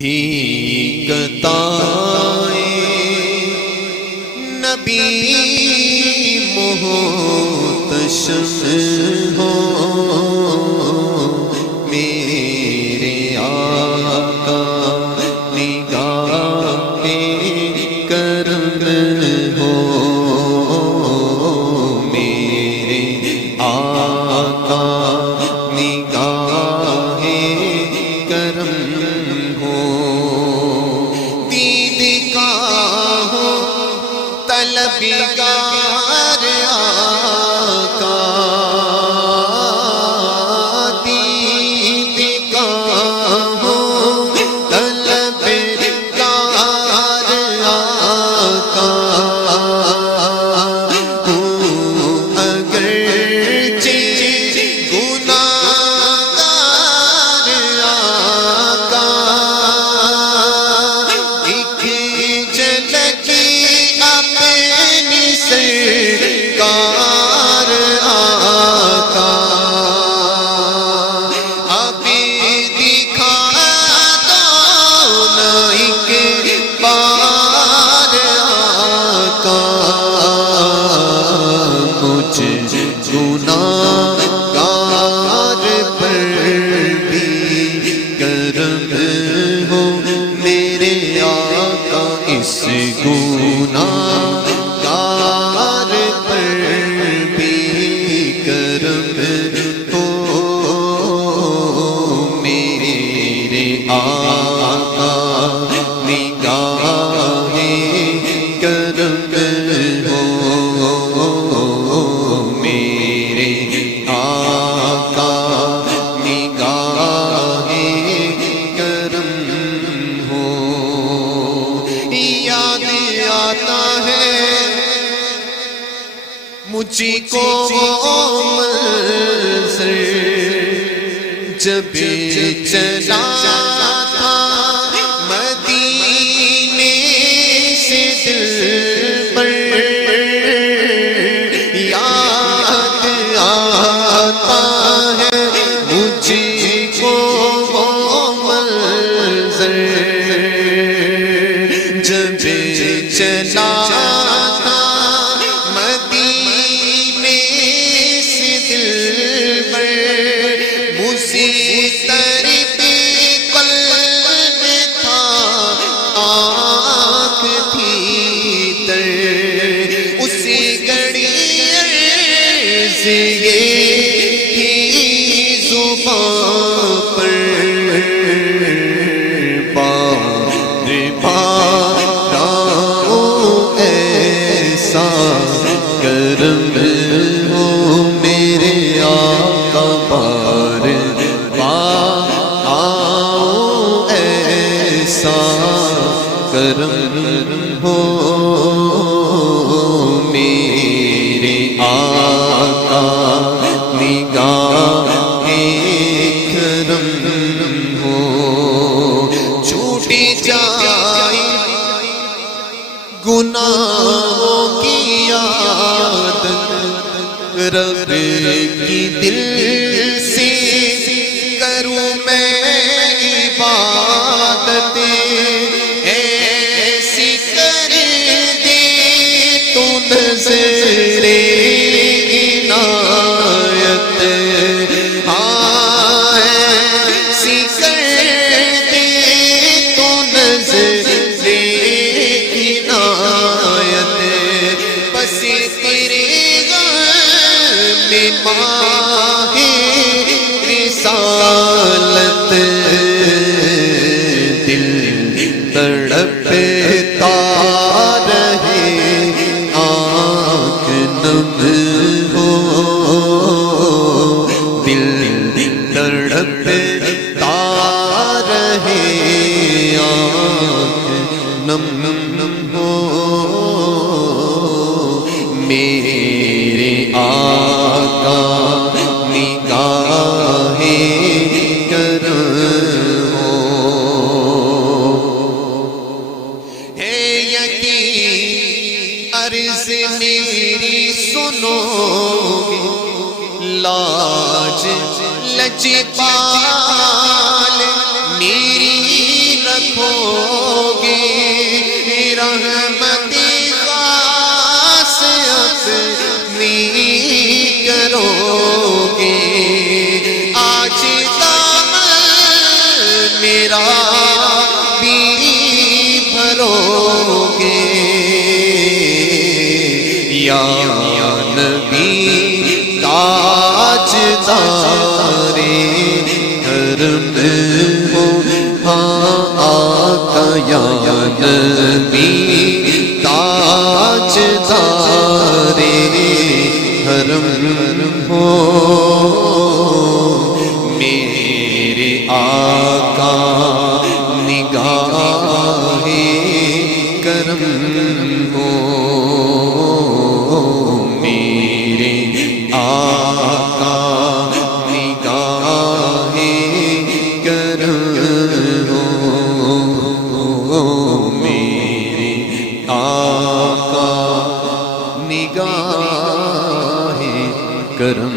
نبی محتشم ہو میرے آقا نگاہ کرم ہو میرے آقا نگاہ کرم ہو دید کا ہو طلبگار آقا دید کا ہو طلبگار آقا اگرچہ گناہگار آقا ایک جھلکی اپنی سرکار آقا ابھی دکھا دو نا ایک بار آقا مجھ گناہگار پر بھی کرم ہو میرے آقا اس گناہگار پر بھی کرم ہو میرے آقا نگاہ کرم ہو میرے آقا نگاہ کرم ہو یاد آتا ہے مجھ کو منظر جب چلا تھا مدینے سے دل پر یاد آتا ہے مجھ کو منظر جب چلا تھا مدینے سے دل پر مجھے طرف قلب تھا آنکھ تھی تر اسی گھڑی عرض یہ تھی زبان پر بار بار ایسا کرم ہو میرے آقا بار بار ایسا کرم ہو میرے آقا نگاہ کرم ہو چھوٹی جائے گناہوں کی عادت رب کی دل سے کروں میں عبادت ایسی کر دے تو نظر عنایت ایسی کر دے تو نظر عنایت بس تیرے غم ماہ رسالت دل تڑپتا رہے آنکھ نم ہو دل تڑپتا رہے آنکھ نم ہو میرے آقا نگاہ کرم ہو ہے یقین عرض میری سنو لاج لجپال میری رکھ ہوگی رحمت خاص اپنی کرو گے آج دامن میرا بھی بھرو گے یا نبی تاجدار حرم ہو آقا یا نبی تاجدار حرم ہو میرے آقا نگاہ کرم ہو میرے آقا نگاہ کرم ہو میرے آقا نگاہ کرم